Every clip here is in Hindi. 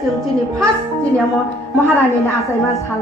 जों दिनै फार्स्ट दिनै महारानीनि आसायमा साल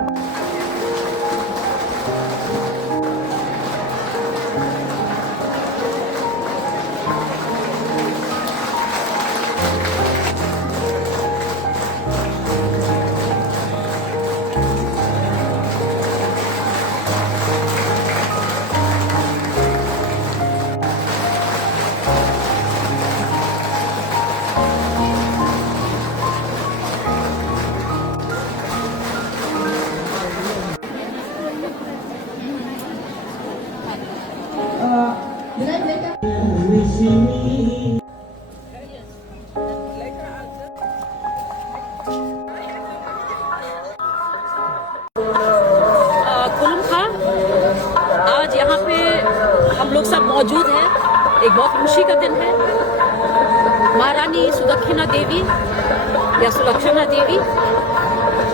आज यहाँ पे हम लोग सब मौजूद हैं। एक बहुत खुशी का दिन है। महारानी सुदक्षिणा देवी या सुलक्षणा देवी,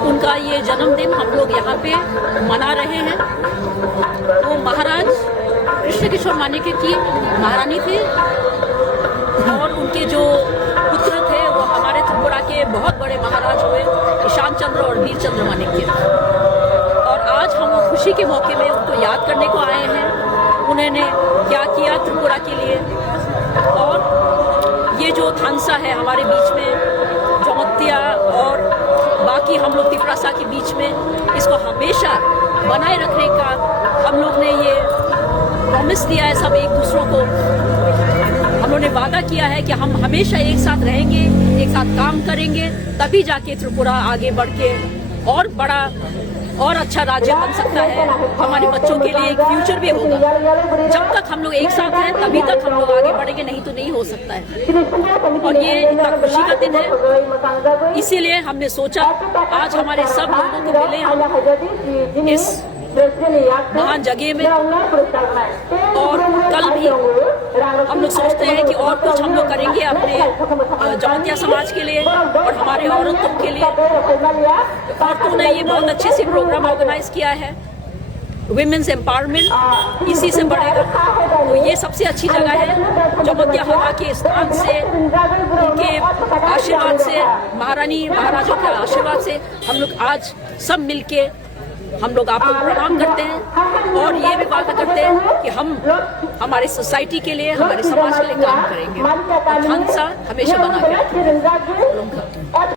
उनका ये जन्मदिन हम लोग यहाँ पे मना रहे हैं। तो महाराज कृष्ण किशोर मानिक्य की महारानी थे और उनके जो पुत्र थे वो हमारे त्रिपुरा के बहुत बड़े महाराज हुए, ईशान चंद्र और वीर चंद्र मानिक्य। और आज हम खुशी के मौके में उनको याद करने को आए हैं, उन्होंने क्या किया त्रिपुरा के लिए। और ये जो थानसा है हमारे बीच में, जमत्या और बाकी हम लोग तिपरासा के बीच में, इसको हमेशा बनाए रखने का हम लोग ने ये प्रॉमिस दिया है। सब एक दूसरों को हम लोगों ने वादा किया है कि हम हमेशा एक साथ रहेंगे, एक साथ काम करेंगे, तभी जाके त्रिपुरा आगे बढ़ के और बड़ा और अच्छा राज्य बन सकता है। हमारे बच्चों के लिए एक फ्यूचर भी होगा। जब तक हम लोग एक साथ हैं तभी तक हम लोग आगे बढ़ेंगे, नहीं तो नहीं हो सकता है। और ये इतना खुशी का दिन है, इसीलिए हमने सोचा आज हमारे सब लोगों को मिले हम इस महान जगह में। और कल भी हम लोग सोचते हैं कि और कुछ हम लोग करेंगे अपने जमतिया समाज के लिए और हमारे औरतों के लिए। औरतों ने ये बहुत अच्छे से प्रोग्राम ऑर्गेनाइज किया है, विमेंस एम्पावरमेंट, इसी से बढ़ेगा। तो ये सबसे अच्छी जगह है। जमतिया हवा के स्थान से, उनके आशीर्वाद से, महारानी महाराजों के आशीर्वाद से हम लोग आज सब मिलके हम लोग आपको प्रणाम करते हैं और ये भी वादा करते हैं कि हम हमारे सोसाइटी के लिए, हमारे समाज के लिए काम करेंगे। थानसा हमेशा बना के